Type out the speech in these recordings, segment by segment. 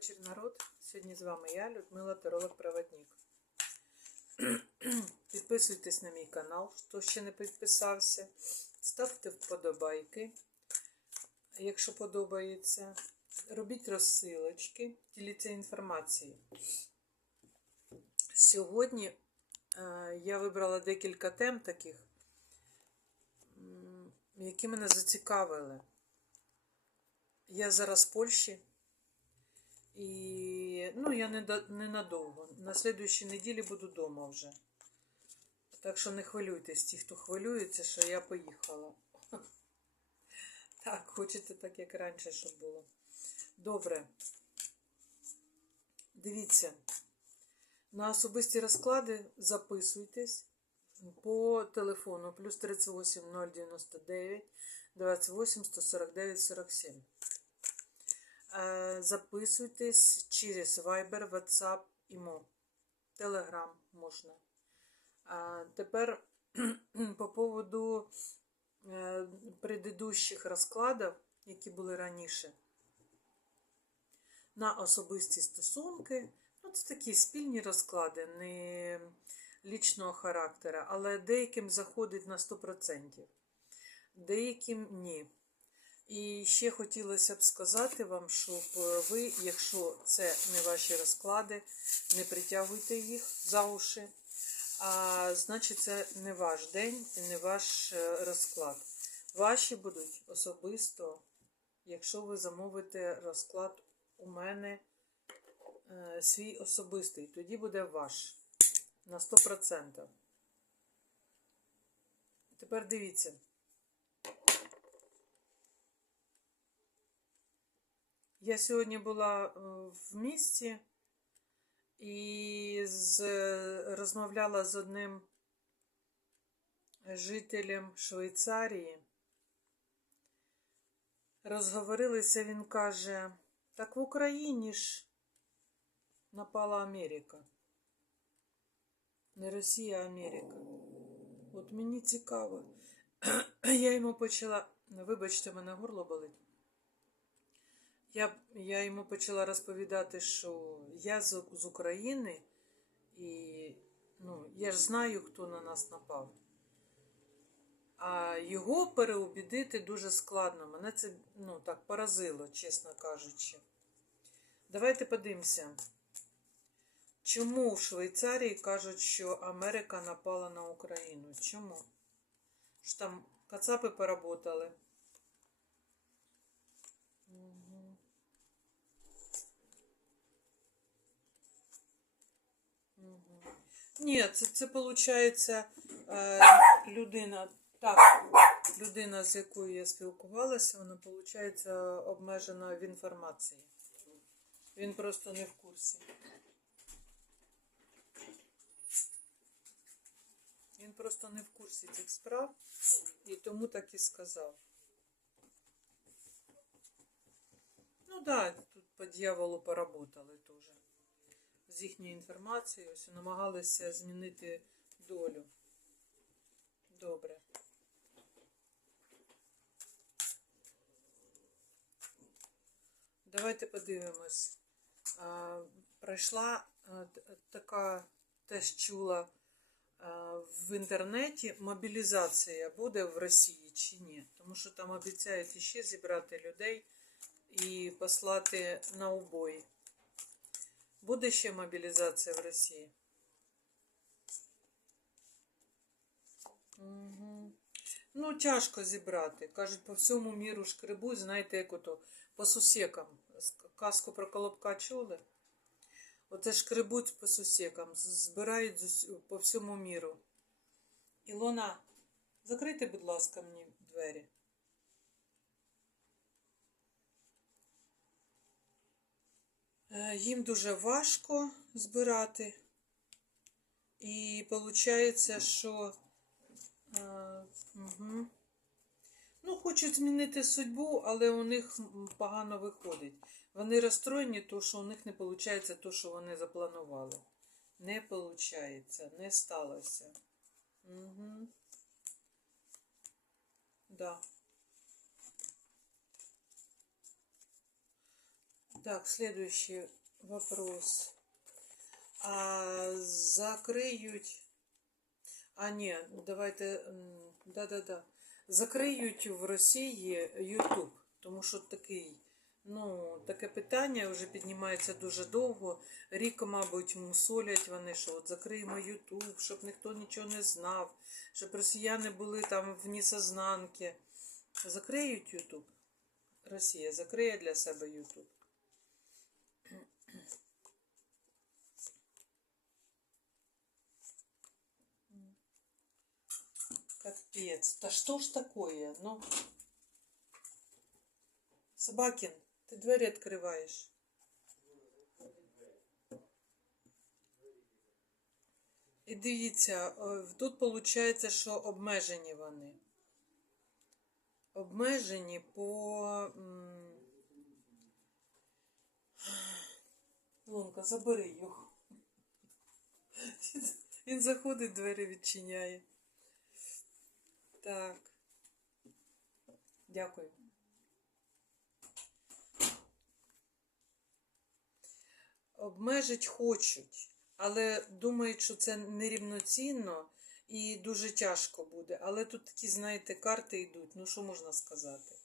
вечір, народ. Сьогодні з вами я, Людмила Таролог Проводник. Підписуйтесь на мій канал, хто ще не підписався. Ставте вподобайки, якщо подобається. Робіть розсилочки, діліться інформацією. Сьогодні е, я вибрала декілька тем таких, які мене зацікавили. Я зараз в Польщі. І ну, я не, ненадовго. На слідуючій неділі буду вдома вже. Так що не хвилюйтесь, ті, хто хвилюється, що я поїхала. Так, хочете так, як раніше, щоб було. Добре. Дивіться. На особисті розклади записуйтесь по телефону плюс 38 099 28 149 47. Е, Записуйтесь через Viber, WhatsApp, Imo, Telegram можна. Тепер по поводу е, предыдущих розкладів, які були раніше, на особисті стосунки. Ну, це такі спільні розклади, не лічного характера, але деяким заходить на 100%, деяким ні. І ще хотілося б сказати вам, щоб ви, якщо це не ваші розклади, не притягуйте їх за уші. А значить, це не ваш день і не ваш е, розклад. Ваші будуть особисто, якщо ви замовите розклад у мене е, свій особистий, тоді буде ваш на 100%. Тепер дивіться. Я сьогодні була е, в місті і з, розмовляла з одним жителем Швейцарії. Розговорилися, він каже, так в Україні ж напала Америка. Не Росія, а Америка. От мені цікаво. Я йому почала, вибачте, мене горло болить. Я, я йому почала розповідати, що я з, з України, і ну, я ж знаю, хто на нас напав. А його переубідити дуже складно. Мене це ну, так поразило, чесно кажучи. Давайте подивимося. Чому в Швейцарії кажуть, що Америка напала на Україну? Чому? Що там кацапи поработали? Ні, це, це виходить е, людина. Так, людина, з якою я спілкувалася, вона, виходить, обмежена в інформації. Він просто не в курсі. Він просто не в курсі цих справ і тому так і сказав. Ну да, тут по дьяволу поработали теж. З їхньою інформацією ось намагалися змінити долю. Добре. Давайте подивимось. Пройшла така, теж чула в інтернеті, мобілізація буде в Росії чи ні. Тому що там обіцяють іще зібрати людей і послати на убой. Буде ще мобілізація в Росії? Угу. Ну, тяжко зібрати. Кажуть, по всьому міру шкребуть, знаєте, як ото по сусекам. Казку про Колобка чули? Оце шкребуть по сусекам, збирають по всьому міру. Ілона, закрийте, будь ласка, мені двері. Їм дуже важко збирати. І виходить, що е, угу. ну, хочуть змінити судьбу, але у них погано виходить. Вони розстроєні, то що у них не виходить те, що вони запланували. Не виходить, не сталося. Угу. Да. Так, следующий вопрос. А закриють. А, ні, давайте. Да-да-да. Закриють в Росії YouTube, тому що такий, ну, таке питання вже піднімається дуже довго. Рік, мабуть, мусолять вони, що от закриємо YouTube, щоб ніхто нічого не знав, щоб росіяни були там в несознанки. Закриють YouTube. Росія закриє для себе YouTube. Капец. Да что ж такое? Ну. Собакин, ты двері відкриваєш. І дивіться, е, тут виходить, що обмежені вони. Обмежені по. Лунка, забери його. Він заходить, двері відчиняє. Так. Дякую. Обмежить хочуть, але думають, що це нерівноцінно і дуже тяжко буде. Але тут такі, знаєте, карти йдуть. Ну, що можна сказати?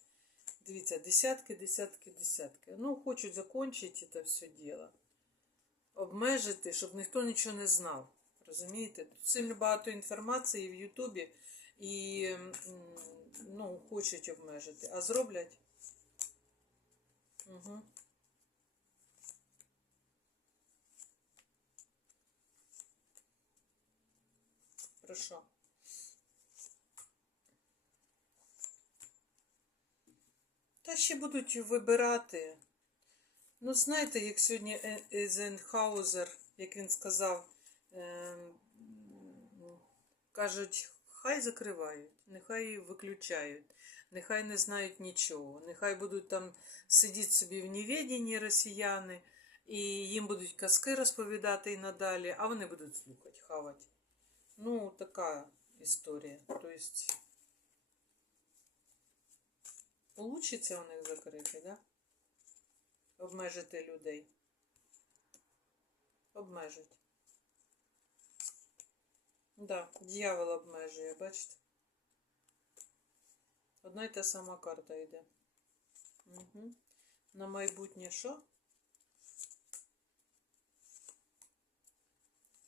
Дивіться, десятки, десятки, десятки. Ну, хочуть закінчити це все діло. Обмежити, щоб ніхто нічого не знав. Розумієте? Тут сильно багато інформації в Ютубі і ну, хочуть обмежити. А зроблять? Угу. Про що? Та ще будуть вибирати. Ну, знаєте, як сьогодні Е- Ейзенхаузер, як він сказав, ем, кажуть, хай закривають, нехай виключають, нехай не знають нічого, нехай будуть там сидіти собі в невіденні росіяни, і їм будуть казки розповідати і надалі, а вони будуть слухати, хавати. Ну, така історія. Тобто, получиться у них закрити, да? Обмежити людей. Обмежить. Да, дьявол обмежує, бачите? Одна й та сама карта йде. Угу. На майбутнє що?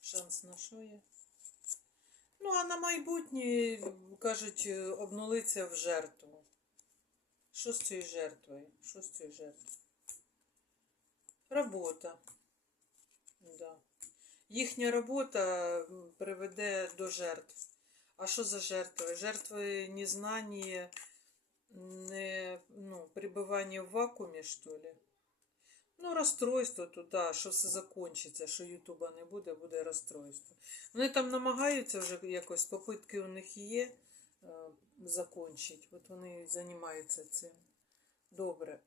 Шанс на що є? Ну, а на майбутнє, кажуть, обнулиться в жертву. Що з цією жертвою? Що з цією жертвою? Робота. Да. Їхня робота приведе до жертв. А що за жертви? Жертви незнання, не, ну, пребування в вакуумі, що ли? Ну, розстройство туди, що все закінчиться, що Ютуба не буде, буде розстройство. Вони там намагаються вже якось, попитки у них є е, закінчити. От вони займаються цим. Добре.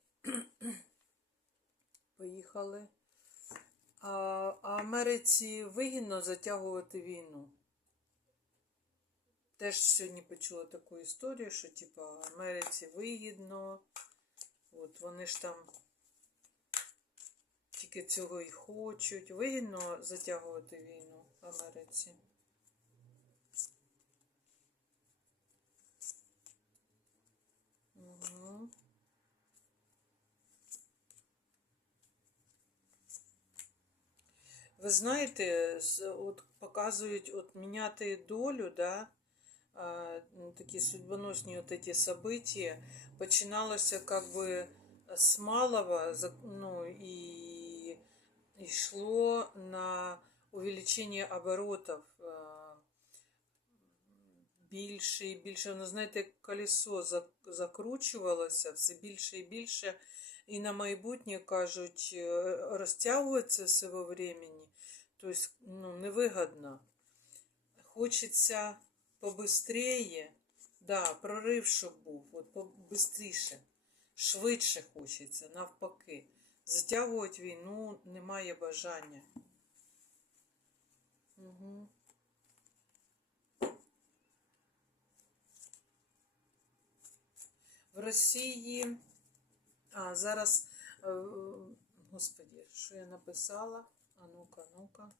Поїхали. А, Америці вигідно затягувати війну. Теж сьогодні почула таку історію, що типа Америці вигідно. От вони ж там тільки цього і хочуть. Вигідно затягувати війну Америці. Угу. Ви знаєте, с- от показують от міняти долю, да, а, ну, такі судьбоносні от эти события, починалося как бы з малого, за- ну, і йшло на увеличение оборотов а, більше і більше. Ну, знаєте, як колесо зак- закручувалося все більше і більше. І на майбутнє кажуть, е, розтягується все во времени, тобто ну, невигодно. Хочеться побистріє, да, прорив, щоб був, от побистріше, швидше хочеться, навпаки. Затягувати війну немає бажання. Угу. В Росії. А зараз е, Господі, що я написала? А ну-ка, ну-ка.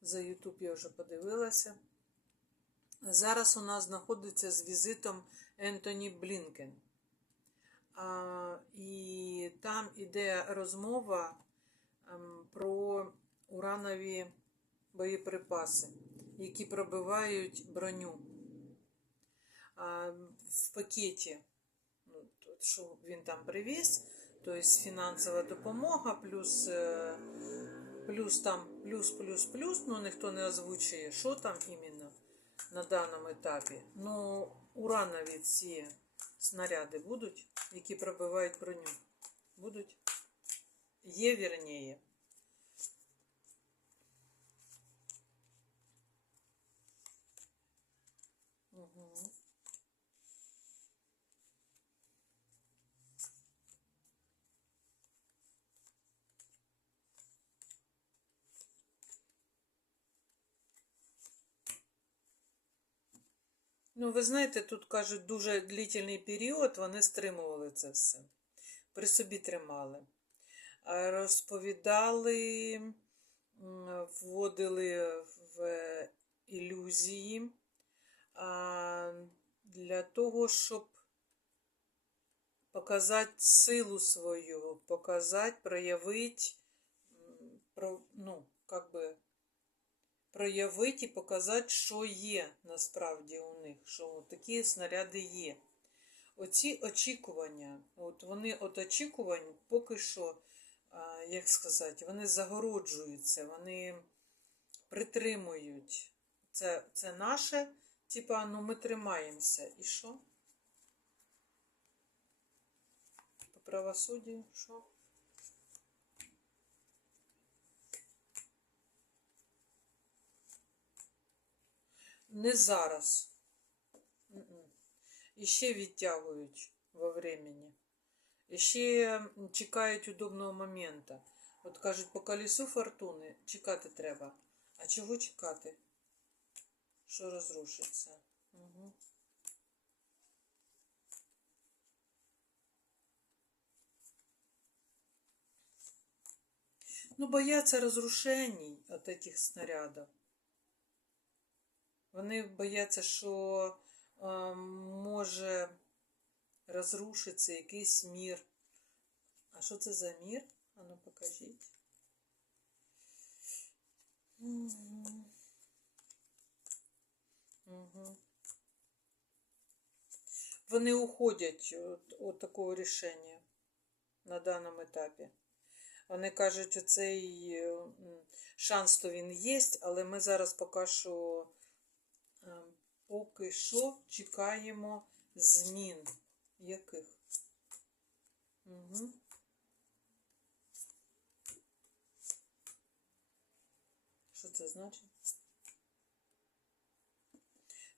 За Ютуб я вже подивилася. Зараз у нас знаходиться з візитом Ентоні Блінкен. А, і там іде розмова ем, про уранові боєприпаси, які пробивають броню. А, в пакеті, що він там привіз, тобто фінансова допомога, плюс, е, плюс там плюс, плюс, плюс, ну ніхто не озвучує, що там іменно на даному етапі. Ну, уранові ці снаряди будуть, які пробивають броню. Будуть? Є, вірніє. Угу. Ну, ви знаєте, тут кажуть, дуже длительний період вони стримували це все. При собі тримали. Розповідали, вводили в ілюзії для того, щоб показати силу свою, показати, проявити, ну, как би, проявити і показати, що є насправді у них, що такі снаряди є. Оці очікування, от вони от очікувань поки що, як сказати, вони загороджуються, вони притримують. Це, це наше, типа, ну ми тримаємося. І що? По правосуддю, що? Не зараз. І ще відтягують во времени. І ще чекають удобного моменту. От кажуть, по колесу фортуни чекати треба. А чого чекати? Що розрушиться? Угу. Ну, бояться розрушений от этих снарядів. Вони бояться, що е, може розрушитися якийсь мір. А що це за мір? А ну покажіть. Угу. Угу. Вони уходять від, від такого рішення на даному етапі. Вони кажуть, оцей шанс то він є, але ми зараз поки що, поки що чекаємо змін. Яких? Угу. Що це значить?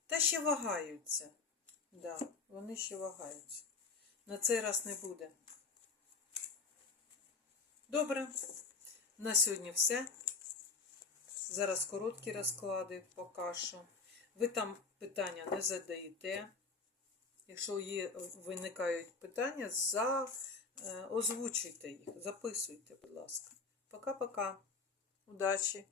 Та ще вагаються. Да, вони ще вагаються. На цей раз не буде. Добре. На сьогодні все. Зараз короткі розклади поки що. Ви там питання не задаєте. Якщо є, виникають питання, за, е, озвучуйте їх, записуйте, будь ласка. Пока-пока. Удачі!